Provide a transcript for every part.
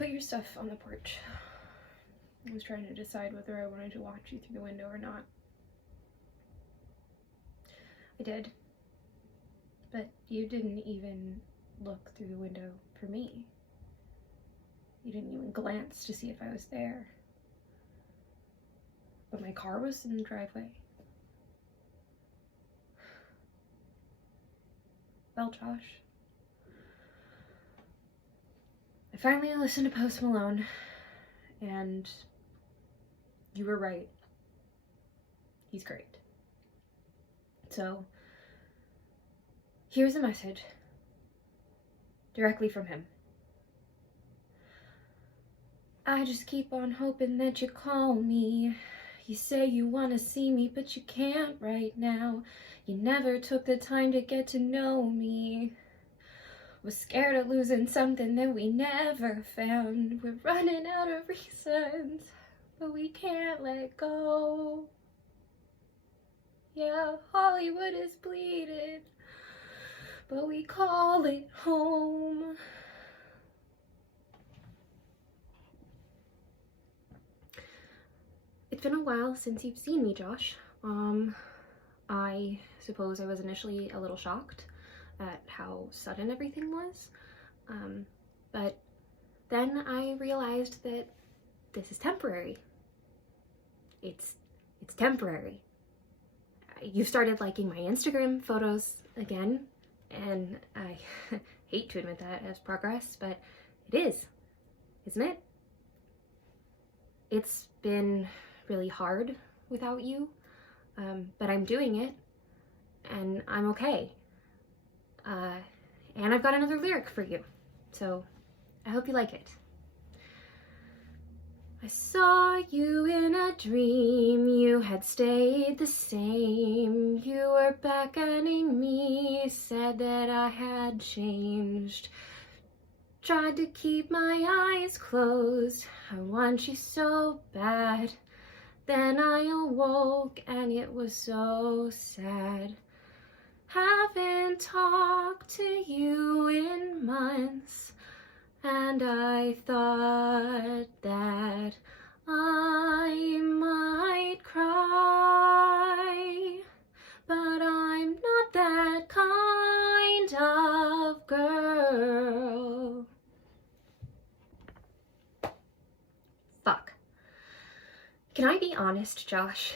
put your stuff on the porch. I was trying to decide whether I wanted to watch you through the window or not. I did. But you didn't even look through the window for me. You didn't even glance to see if I was there. But my car was in the driveway. Well, Josh, I finally listened to Post Malone, and you were right. He's great. So, here's a message directly from him. I just keep on hoping that you call me. You say you want to see me, but you can't right now. You never took the time to get to know me. Was scared of losing something that we never found. We're running out of reasons, but we can't let go. Yeah, Hollywood is bleeding, but we call it home. It's been a while since you've seen me, Josh. I suppose I was initially a little shocked at how sudden everything was. But then I realized that this is temporary. It's temporary. You started liking my Instagram photos again, and I hate to admit that as progress, but it is, isn't it? It's been really hard without you, but I'm doing it, and I'm okay. And I've got another lyric for you, so I hope you like it. I saw you in a dream, you had stayed the same. You were beckoning me, said that I had changed. Tried to keep my eyes closed, I want you so bad. Then I awoke and it was so sad. Haven't talked to you in months, and I thought that I might cry, but I'm not that kind of girl. Fuck. Can I be honest, Josh?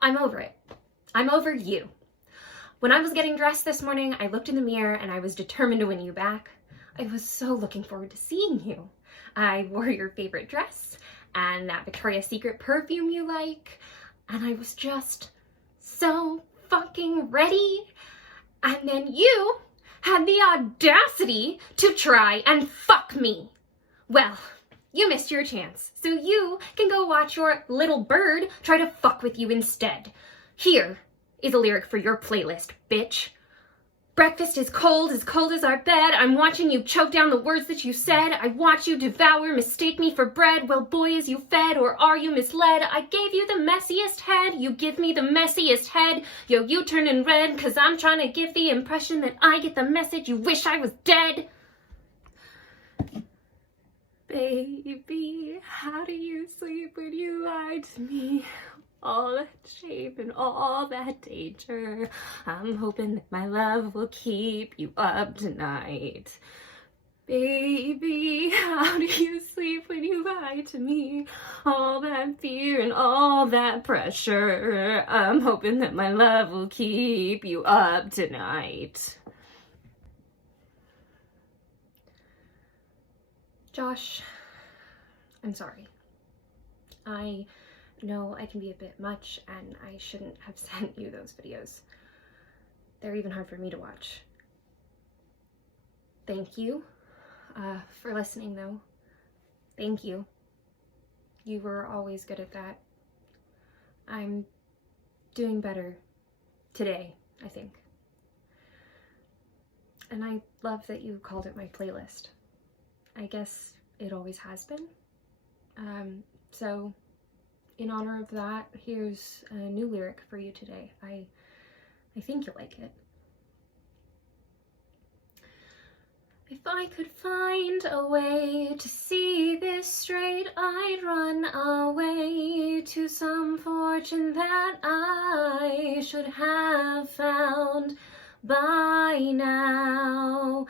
I'm over it. I'm over you. When I was getting dressed this morning, I looked in the mirror and I was determined to win you back. I was so looking forward to seeing you. I wore your favorite dress and that Victoria's Secret perfume you like, and I was just so fucking ready. And then you had the audacity to try and fuck me. Well, you missed your chance, so you can go watch your little bird try to fuck with you instead. Here is a lyric for your playlist, bitch. Breakfast is cold as our bed. I'm watching you choke down the words that you said. I watch you devour, mistake me for bread. Well, boy, is you fed, or are you misled? I gave you the messiest head, you give me the messiest head. Yo, you turning red, cause I'm trying to give the impression that I get the message you wish I was dead. Baby, how do you sleep when you lie to me? All that shame and all that danger. I'm hoping that my love will keep you up tonight. Baby, how do you sleep when you lie to me? All that fear and all that pressure. I'm hoping that my love will keep you up tonight. Josh, I'm sorry. I know I can be a bit much, and I shouldn't have sent you those videos. They're even hard for me to watch. Thank you for listening, though. Thank you. You were always good at that. I'm doing better today, I think. And I love that you called it my playlist. I guess it always has been. So in honor of that, here's a new lyric for you today. I think you'll like it. If I could find a way to see this straight, I'd run away to some fortune that I should have found by now.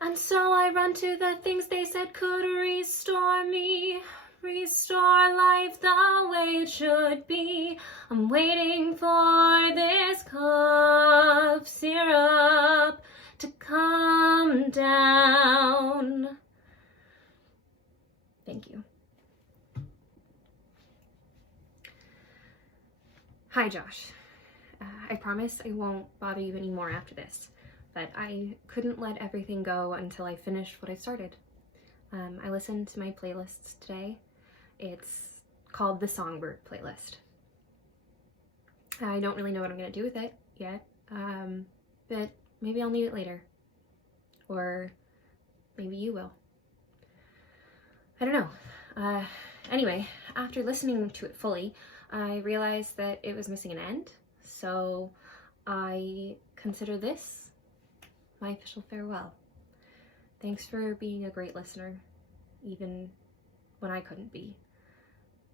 And so I run to the things they said could restore me, restore life the way it should be. I'm waiting for this cough syrup to come down. Thank you. Hi, Josh. I promise I won't bother you anymore after this, but I couldn't let everything go until I finished what I started. I listened to my playlists today. It's called the Songbird playlist. I don't really know what I'm going to do with it yet, but maybe I'll need it later. Or maybe you will. I don't know. Anyway, after listening to it fully, I realized that it was missing an end, so I consider this my official farewell. Thanks for being a great listener, even when I couldn't be.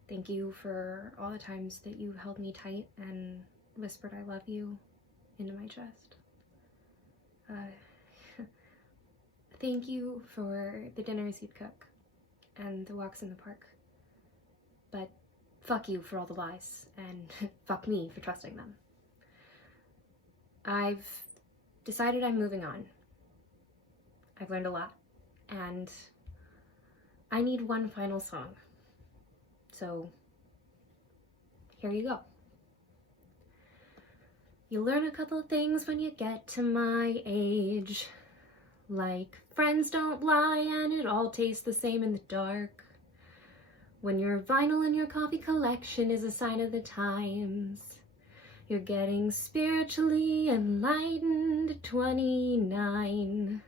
Thank you for all the times that you held me tight and whispered I love you into my chest. Thank you for the dinners you'd cook and the walks in the park. But fuck you for all the lies, and fuck me for trusting them. I've decided I'm moving on. I've learned a lot, and I need one final song. So, here you go. You learn a couple of things when you get to my age. Like, friends don't lie and it all tastes the same in the dark. When your vinyl in your coffee collection is a sign of the times. You're getting spiritually enlightened at 29.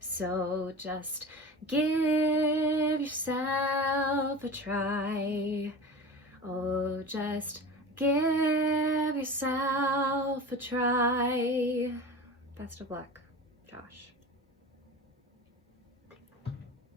So just give yourself a try. Oh, just give yourself a try. Best of luck, Josh.